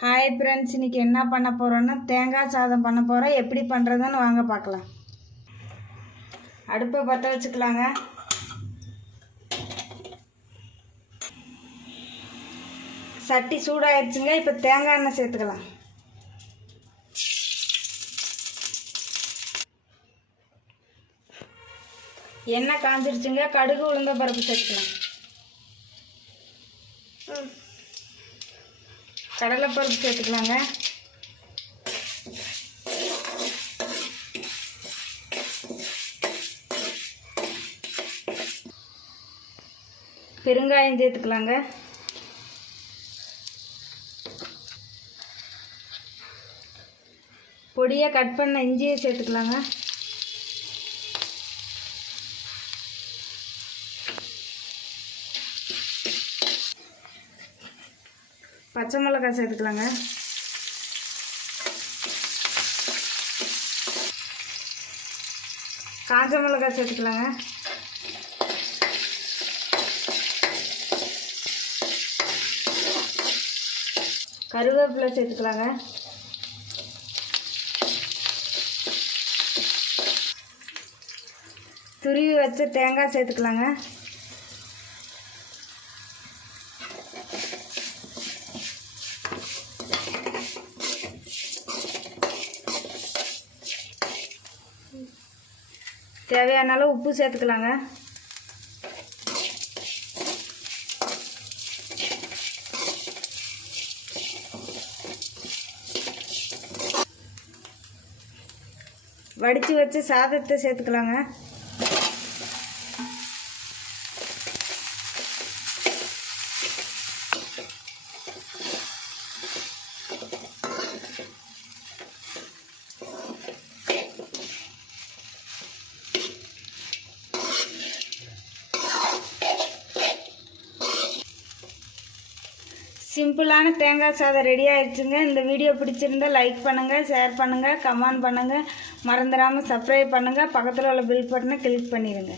Hi friends இன்னைக்கு என்ன பண்ண போகிறோன்னா தேங்காய் சாதம் பண்ண போகிறோம் எப்படி பண்ணுறதுன்னு வாங்க பார்க்கலாம். அடுப்பை பற்ற வச்சுக்கலாங்க. சட்டி சூடாயிடுச்சுங்க இப்போ தேங்காய் எண்ணெய் சேர்த்துக்கலாம். எண்ணெய் காஞ்சிருச்சுங்க கடுகு உளுந்த பருப்பு சேர்த்துக்கலாம். கடலைப்பருப்பு சேர்த்துக்கலாங்க. பெருங்காயம் சேர்த்துக்கலாங்க. பொடியாக கட் பண்ண இஞ்சியை சேர்த்துக்கலாங்க. பச்சை மிளகாய் சேர்த்துக்கலாங்க. காஞ்ச மிளகாய் சேர்த்துக்கலாங்க. கருவேப்பிலை சேர்த்துக்கலாங்க. துருவி வச்ச தேங்காய் சேர்த்துக்கலாங்க. தேவையான அளவு உப்பு சேர்த்துக்கலாங்க. வடித்து வச்சு சாதத்தை சேர்த்துக்கலாங்க. சிம்பிளான தேங்காய் சாதம் ரெடி ஆயிடுச்சுங்க. இந்த வீடியோ பிடிச்சிருந்தா லைக் பண்ணுங்கள் ஷேர் பண்ணுங்கள் கமெண்ட் பண்ணுங்கள் மறந்துடாமல் சப்ஸ்கிரைப் பண்ணுங்கள் பக்கத்தில் உள்ள பில் பட்டனை கிளிக் பண்ணிடுங்க.